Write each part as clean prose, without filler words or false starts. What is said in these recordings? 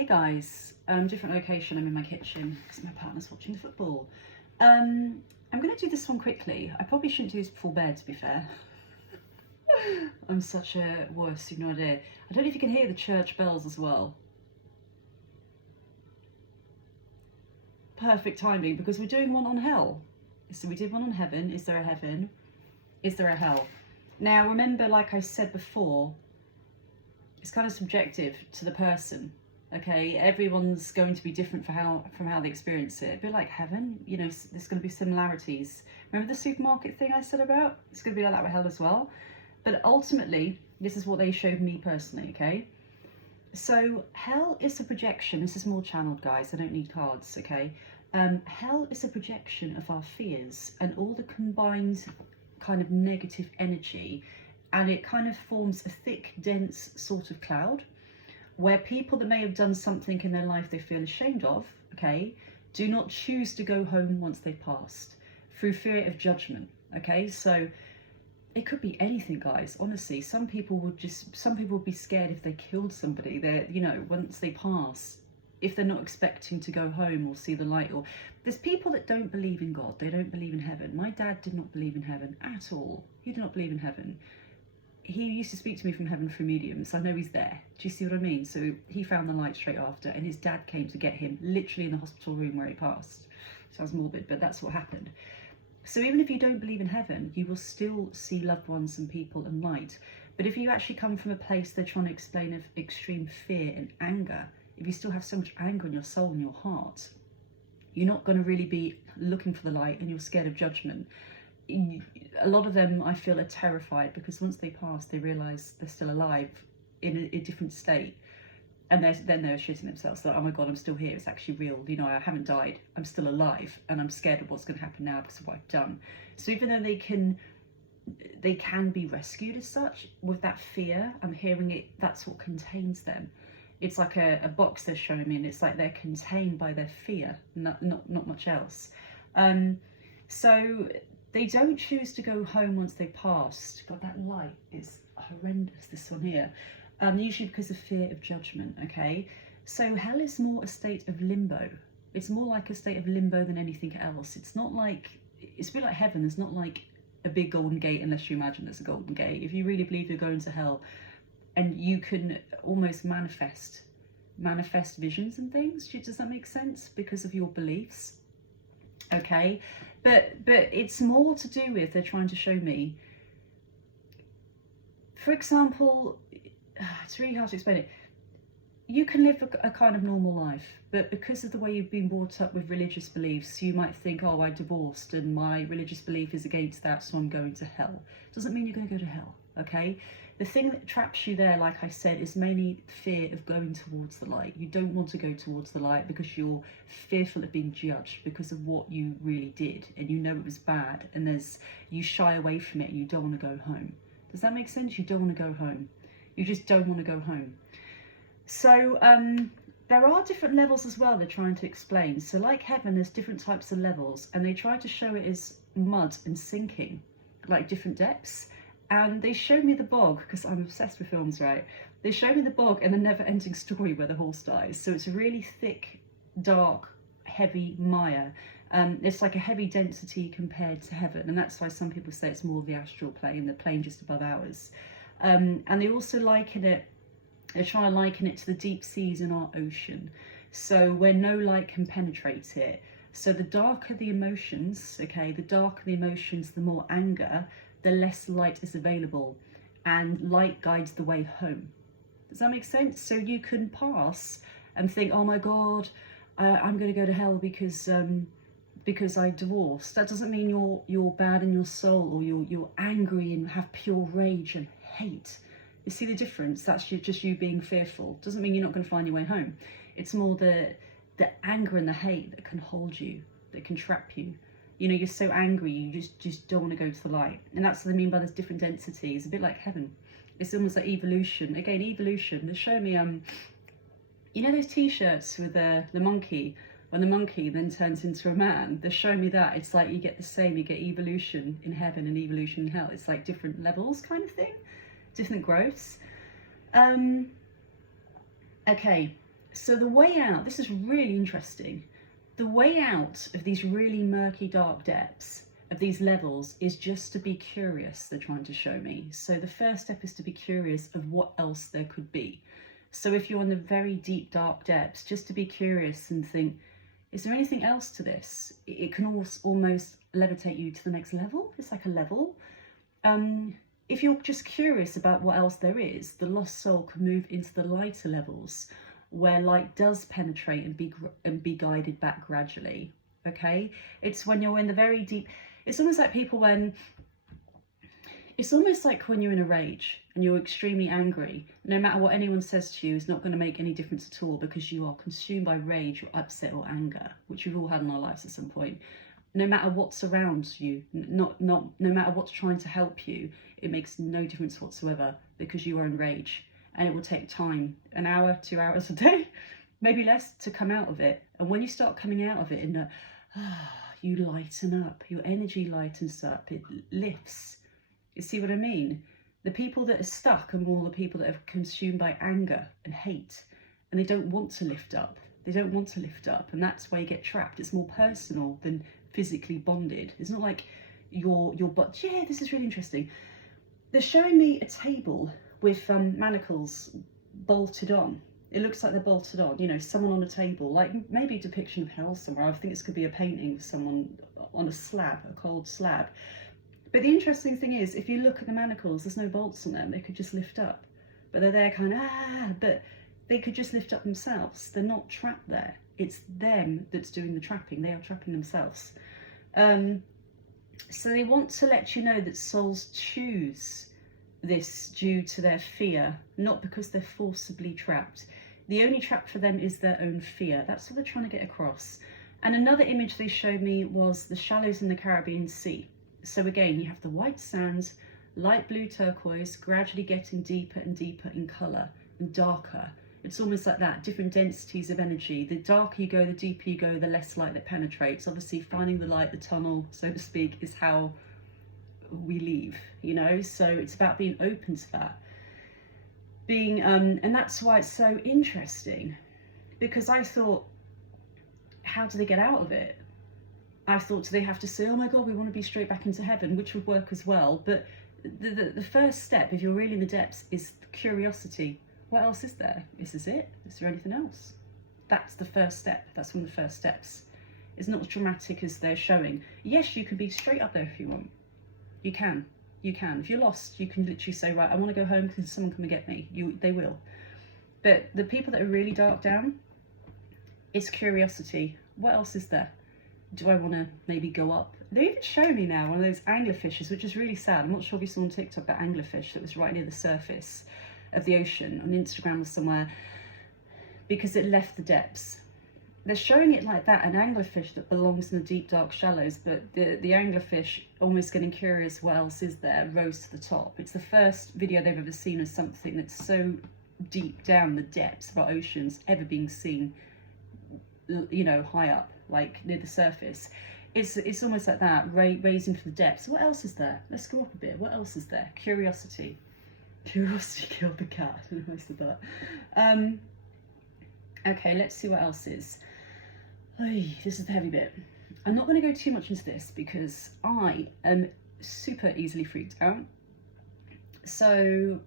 Hey guys, different location. I'm in my kitchen because my partner's watching the football. I'm going to do this one quickly. I probably shouldn't do this before bed, to be fair. I'm such a wuss, you've no idea. I don't know if you can hear the church bells as well. Perfect timing, because we're doing one on hell. So we did one on heaven. Is there a heaven? Is there a hell? Now remember, like I said before, it's kind of subjective to the person. Okay, everyone's going to be different from how they experience it. A bit like heaven, you know, there's going to be similarities. Remember the supermarket thing I said about? It's going to be like that with hell as well. But ultimately, this is what they showed me personally, okay? So hell is a projection. This is more channeled, guys. I don't need cards, okay? Hell is a projection of our fears and all the combined kind of negative energy, and it kind of forms a thick, dense sort of cloud, where people that may have done something in their life they feel ashamed of, okay, do not choose to go home once they've passed through fear of judgment, okay? So it could be anything, guys, honestly. Some people would be scared if they killed somebody. They're, you know, once they pass, if they're not expecting to go home or see the light. Or there's people that don't believe in God. They don't believe in heaven. My dad did not believe in heaven at all. He did not believe in heaven. He used to speak to me from heaven through mediums. I know he's there. Do you see what I mean? So he found the light straight after, and his dad came to get him literally in the hospital room where he passed. Sounds morbid, but that's what happened. So even if you don't believe in heaven, you will still see loved ones and people and light. But if you actually come from a place they're trying to explain of extreme fear and anger, if you still have so much anger in your soul and your heart, you're not going to really be looking for the light, and you're scared of judgment. A lot of them, I feel, are terrified because once they pass, they realise they're still alive in a different state, and then they're shitting themselves. So, oh my God, I'm still here. It's actually real. You know, I haven't died. I'm still alive, and I'm scared of what's going to happen now because of what I've done. So even though they can be rescued as such with that fear, I'm hearing it. That's what contains them. It's like a box they're showing me, and it's like they're contained by their fear, not much else. So they don't choose to go home once they've passed. God, that light is horrendous, this one here. Usually because of fear of judgment, okay? So hell is more a state of limbo. It's more like a state of limbo than anything else. It's not like, it's a bit like heaven. There's not like a big golden gate unless you imagine there's a golden gate. If you really believe you're going to hell, and you can almost manifest visions and things. Does that make sense? Because of your beliefs. Okay, but it's more to do with, they're trying to show me, for example, it's really hard to explain it. You can live a kind of normal life, but because of the way you've been brought up with religious beliefs, you might think, oh, I divorced and my religious belief is against that, so I'm going to hell. Doesn't mean you're going to go to hell, okay? The thing that traps you there, like I said, is mainly fear of going towards the light. You don't want to go towards the light because you're fearful of being judged because of what you really did, and you know it was bad, and you shy away from it and you don't want to go home. Does that make sense? You don't want to go home. You just don't want to go home. So there are different levels as well they're trying to explain. So like heaven, there's different types of levels, and they try to show it as mud and sinking, like different depths. And they showed me the bog, because I'm obsessed with films, right? They showed me the bog and the never-ending story where the horse dies. So it's a really thick, dark, heavy mire. It's like a heavy density compared to heaven, and that's why some people say it's more of the astral plane, the plane just above ours. And they also liken it, they're trying to liken it to the deep seas in our ocean, so where no light can penetrate it. So the darker the emotions, okay, the darker the emotions, the more anger, the less light is available, and light guides the way home. Does that make sense? So you can pass and think, oh my God, I'm going to go to hell because I divorced. That doesn't mean you're bad in your soul, or you're angry and have pure rage and hate. You see the difference? That's just you being fearful. Doesn't mean you're not going to find your way home. It's more the anger and the hate that can hold you, that can trap you. You know, you're so angry, you just don't want to go to the light. And that's what I mean by there's different densities, a bit like heaven. It's almost like evolution. Again, evolution. They show me, you know those t-shirts with the monkey, when the monkey then turns into a man? They're showing me that. It's like you get the same, you get evolution in heaven and evolution in hell. It's like different levels kind of thing, different growths. Okay, So the way out, this is really interesting. The way out of these really murky, dark depths, of these levels, is just to be curious, they're trying to show me. So the first step is to be curious of what else there could be. So if you're in the very deep, dark depths, just to be curious and think, is there anything else to this? It can almost levitate you to the next level. It's like a level. If you're just curious about what else there is, the lost soul can move into the lighter levels, where light does penetrate and be guided back gradually. Okay, it's when you're in the very deep. It's almost like when you're in a rage and you're extremely angry. No matter what anyone says to you is not going to make any difference at all, because you are consumed by rage or upset or anger, which we've all had in our lives at some point. No matter what's around you, no matter what's trying to help you, it makes no difference whatsoever, because you are in rage. And it will take time, an hour, 2 hours a day, maybe less, to come out of it. And when you start coming out of it, you lighten up, your energy lightens up, it lifts. You see what I mean? The people that are stuck are more the people that are consumed by anger and hate, and they don't want to lift up. They don't want to lift up, and that's why you get trapped. It's more personal than physically bonded. It's not like your butt. Yeah, this is really interesting. They're showing me a table with manacles bolted on. It looks like they're bolted on, you know, someone on a table, like maybe a depiction of hell somewhere. I think this could be a painting of someone on a slab, a cold slab. But the interesting thing is, if you look at the manacles, there's no bolts on them. They could just lift up. But they're there kind of, but they could just lift up themselves. They're not trapped there. It's them that's doing the trapping. They are trapping themselves. So they want to let you know that souls choose this due to their fear, not because they're forcibly trapped. The only trap for them is their own fear. That's what they're trying to get across. And another image they showed me was the shallows in the Caribbean Sea. So again, you have the white sands, light blue turquoise, gradually getting deeper and deeper in colour and darker. It's almost like that, different densities of energy. The darker you go, the deeper you go, the less light that penetrates. Obviously, finding the light, the tunnel, so to speak, is how we leave, you know. So it's about being open to that. And that's why it's so interesting, because I thought, how do they get out of it? I thought, do they have to say, oh my God, we want to be straight back into heaven, which would work as well. But the first step, if you're really in the depths, is curiosity. What else is there? Is this it? Is there anything else? That's the first step. That's one of the first steps. It's not as dramatic as they're showing. Yes, you can be straight up there if you want. You can. You can. If you're lost, you can literally say, right, I want to go home because someone come and get me. They will. But the people that are really dark down, it's curiosity. What else is there? Do I want to maybe go up? They even show me now one of those anglerfishes, which is really sad. I'm not sure if you saw on TikTok that anglerfish that was right near the surface of the ocean, on Instagram or somewhere, because it left the depths. They're showing it like that, an anglerfish that belongs in the deep, dark shallows, but the anglerfish, almost getting curious what else is there, rose to the top. It's the first video they've ever seen of something that's so deep down the depths of our oceans ever being seen, you know, high up, like near the surface. It's almost like that, raising to the depths. What else is there? Let's go up a bit. What else is there? Curiosity. Curiosity killed the cat. I don't know if I said that. Okay, let's see what else is. This is the heavy bit. I'm not going to go too much into this because I am super easily freaked out. So,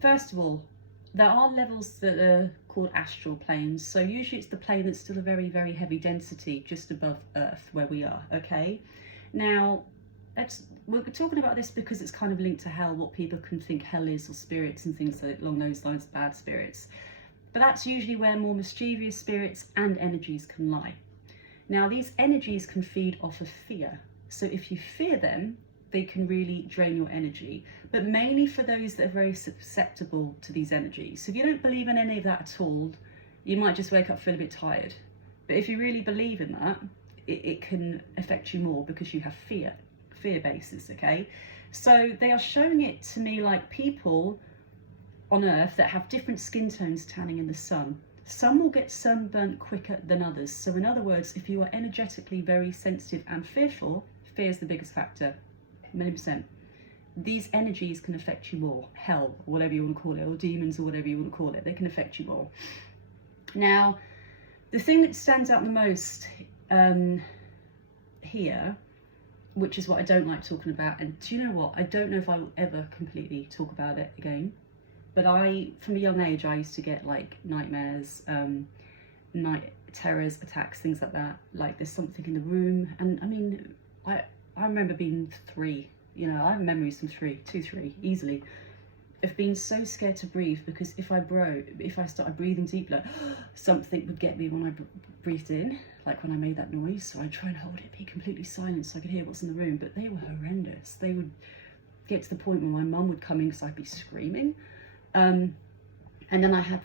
first of all, there are levels that are called astral planes. So usually it's the plane that's still a very, very heavy density just above Earth where we are, okay? Now, we're talking about this because it's kind of linked to hell, what people can think hell is, or spirits and things along those lines, bad spirits. But that's usually where more mischievous spirits and energies can lie. Now, these energies can feed off of fear. So if you fear them, they can really drain your energy, but mainly for those that are very susceptible to these energies. So if you don't believe in any of that at all, you might just wake up feeling a bit tired. But if you really believe in that, it can affect you more because you have fear bases, okay? So they are showing it to me like people on Earth that have different skin tones tanning in the sun. Some will get sunburnt quicker than others. So in other words, if you are energetically very sensitive and fearful, fear is the biggest factor, 1,000,000%. These energies can affect you more. Hell, or whatever you want to call it, or demons, or whatever you want to call it, they can affect you more. Now, the thing that stands out the most here, which is what I don't like talking about, and do you know what? I don't know if I will ever completely talk about it again, but from a young age, I used to get like nightmares, night terrors, attacks, things like that. Like there's something in the room, and I mean, I remember being 3, you know, I have memories from 2, 3, easily, of being so scared to breathe, because if I started breathing deeply, like, something would get me when I breathed in, like when I made that noise. So I'd try and hold it, be completely silent so I could hear what's in the room, but they were horrendous. They would get to the point where my mum would come in because I'd be screaming. And then I had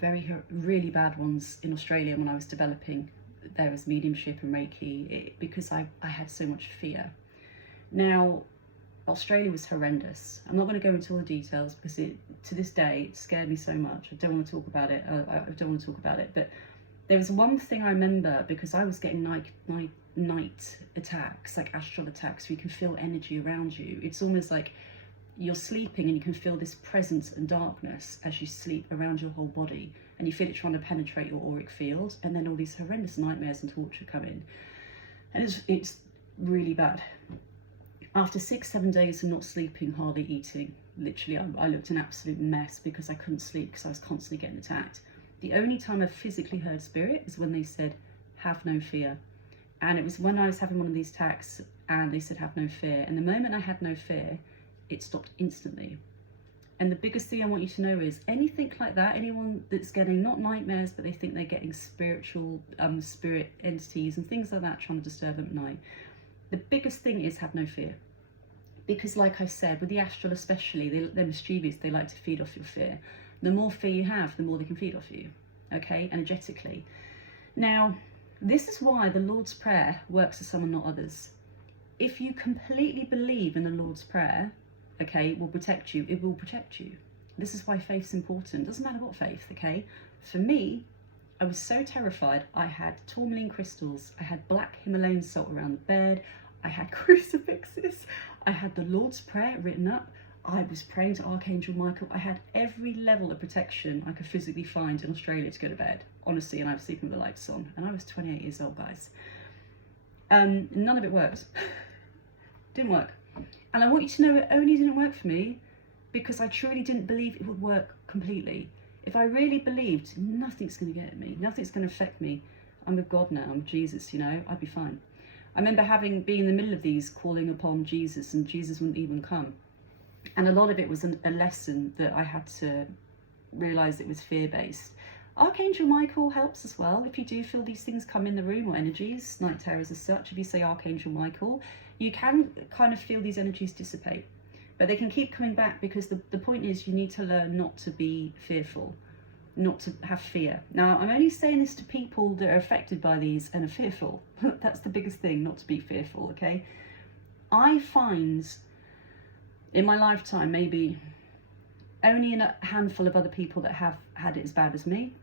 really bad ones in Australia when I was developing there as mediumship and Reiki, because I had so much fear. Now, Australia was horrendous. I'm not going to go into all the details because to this day, it scared me so much. I don't want to talk about it. I don't want to talk about it. But there was one thing I remember, because I was getting night attacks, like astral attacks, where you can feel energy around you. It's almost like you're sleeping and you can feel this presence and darkness as you sleep around your whole body, and you feel it trying to penetrate your auric field, and then all these horrendous nightmares and torture come in, and it's really bad. After 6-7 days of not sleeping, hardly eating, literally I looked an absolute mess because I couldn't sleep because I was constantly getting attacked. The only time I physically heard spirit was when they said, have no fear. And it was when I was having one of these attacks and they said, have no fear. And the moment I had no fear, it stopped instantly. And the biggest thing I want you to know is anything like that, anyone that's getting not nightmares, but they think they're getting spiritual, spirit entities and things like that trying to disturb them at night, the biggest thing is have no fear. Because like I said, with the astral especially, they're mischievous, they like to feed off your fear. The more fear you have, the more they can feed off you, okay, energetically. Now, this is why the Lord's Prayer works for some and not others. If you completely believe in the Lord's Prayer, okay, it will protect you, it will protect you. This is why faith's important. It doesn't matter what faith, okay? For me, I was so terrified. I had tourmaline crystals, I had black Himalayan salt around the bed, I had crucifixes, I had the Lord's Prayer written up, I was praying to Archangel Michael. I had every level of protection I could physically find in Australia to go to bed, honestly, and I was sleeping with the lights on, and I was 28 years old, guys. None of it worked. Didn't work. And I want you to know it only didn't work for me because I truly didn't believe it would work completely. If I really believed nothing's going to get at me, nothing's going to affect me, I'm with God now, I'm with Jesus, you know, I'd be fine. I remember being in the middle of these, calling upon Jesus, and Jesus wouldn't even come. And a lot of it was a lesson that I had to realise it was fear-based. Archangel Michael helps as well. If you do feel these things come in the room, or energies, night terrors as such, if you say Archangel Michael, you can kind of feel these energies dissipate. But they can keep coming back because the point is you need to learn not to be fearful, not to have fear. Now, I'm only saying this to people that are affected by these and are fearful. That's the biggest thing, not to be fearful, okay? I find in my lifetime maybe only in a handful of other people that have had it as bad as me,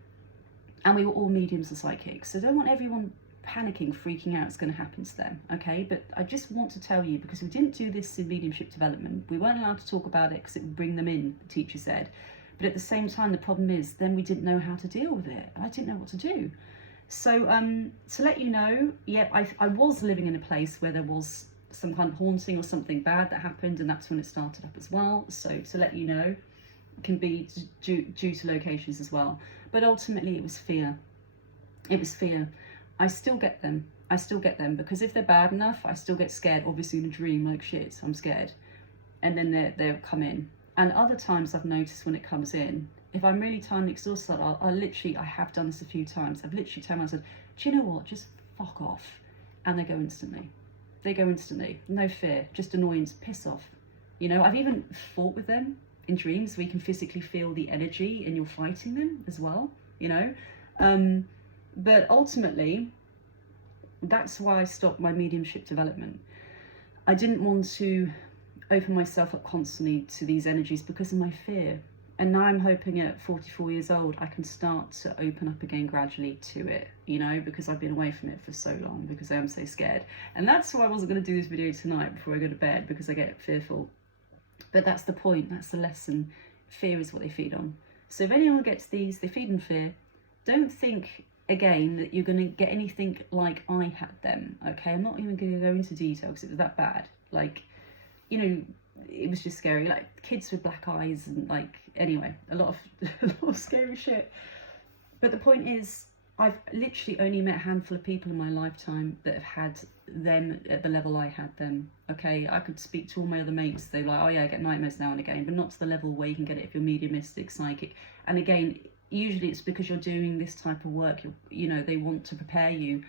and we were all mediums and psychics. So I don't want everyone panicking, freaking out it's going to happen to them, okay? But I just want to tell you, because we didn't do this in mediumship development, we weren't allowed to talk about it because it would bring them in, the teacher said. But at the same time, the problem is then we didn't know how to deal with it. I didn't know what to do. So to let you know, yeah, I was living in a place where there was some kind of haunting or something bad that happened, and that's when it started up as well. So to let you know, it can be due to locations as well. But ultimately it was fear. It was fear. I still get them. I still get them because if they're bad enough, I still get scared, obviously in a dream, like shit, I'm scared. And then they'll come in. And other times I've noticed when it comes in, if I'm really tired and exhausted, I have done this a few times. I've literally told myself, do you know what, just fuck off. And they go instantly. They go instantly. No fear, just annoyance, piss off. You know, I've even fought with them in dreams where you can physically feel the energy and you're fighting them as well, you know. But ultimately, that's why I stopped my mediumship development. I didn't want to open myself up constantly to these energies because of my fear. And now I'm hoping at 44 years old, I can start to open up again gradually to it, you know, because I've been away from it for so long because I am so scared. And that's why I wasn't going to do this video tonight before I go to bed, because I get fearful. But that's the point, that's the lesson. Fear is what they feed on. So if anyone gets these, they feed on fear. Don't think again, that you're going to get anything like I had them, okay? I'm not even going to go into detail because it was that bad. Like, you know, it was just scary. Like, kids with black eyes and, like, anyway, a lot of scary shit. But the point is, I've literally only met a handful of people in my lifetime that have had them at the level I had them, okay? I could speak to all my other mates, they're like, oh yeah, I get nightmares now and again, but not to the level where you can get it if you're mediumistic, psychic. And again, usually it's because you're doing this type of work, you know, they want to prepare you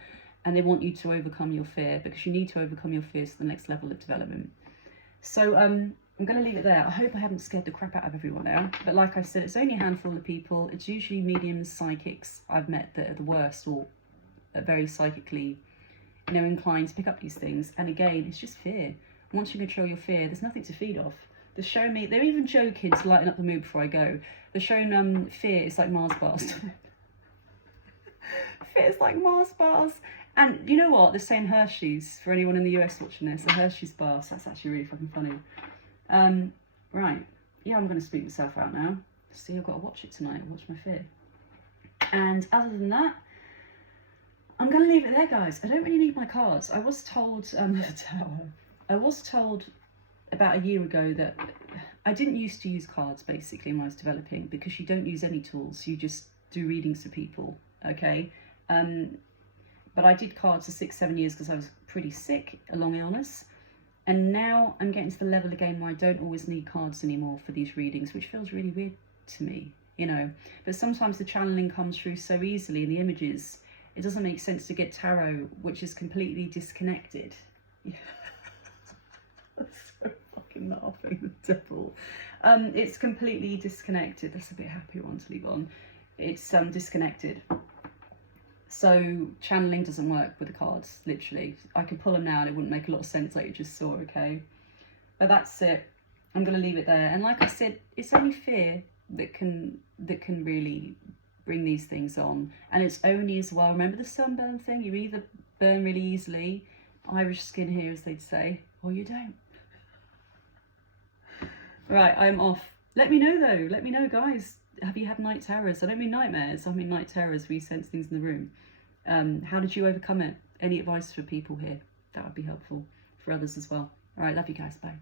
and they want you to overcome your fear, because you need to overcome your fears to the next level of development. So I'm going to leave it there. I hope I haven't scared the crap out of everyone now. But like I said, it's only a handful of people. It's usually mediums, psychics I've met that are the worst, or are very psychically, you know, inclined to pick up these things. And again, it's just fear. Once you control your fear, there's nothing to feed off. They're showing me, they're even joking to lighten up the mood before I go. They're showing fear is like Mars bars. Fear is like Mars bars. And you know what? They're saying Hershey's, for anyone in the US watching this, a Hershey's bar. So that's actually really fucking funny. Right. Yeah, I'm going to speak myself out now. See, I've got to watch it tonight. Watch my fear. And other than that, I'm going to leave it there, guys. I don't really need my cards. I was told, I was told about a year ago that I didn't used to use cards, basically, when I was developing, because you don't use any tools. You just do readings for people, okay? But I did cards for 6-7 years because I was pretty sick, a long illness. And now I'm getting to the level again where I don't always need cards anymore for these readings, which feels really weird to me, you know. But sometimes the channeling comes through so easily in the images, it doesn't make sense to get tarot, which is completely disconnected. That's so fucking laughing, the devil. It's completely disconnected. That's a bit happy one to leave on. It's disconnected. So channeling doesn't work with the cards, literally. I could pull them now and it wouldn't make a lot of sense like you just saw, okay? But that's it. I'm going to leave it there. And like I said, it's only fear that can really bring these things on. And it's only as well, remember the sunburn thing? You either burn really easily, Irish skin here as they'd say, or you don't. Right, I'm off. Let me know though. Let me know, guys. Have you had night terrors? I don't mean nightmares. I mean night terrors where you sense things in the room. How did you overcome it? Any advice for people here? That would be helpful for others as well. All right, love you guys. Bye.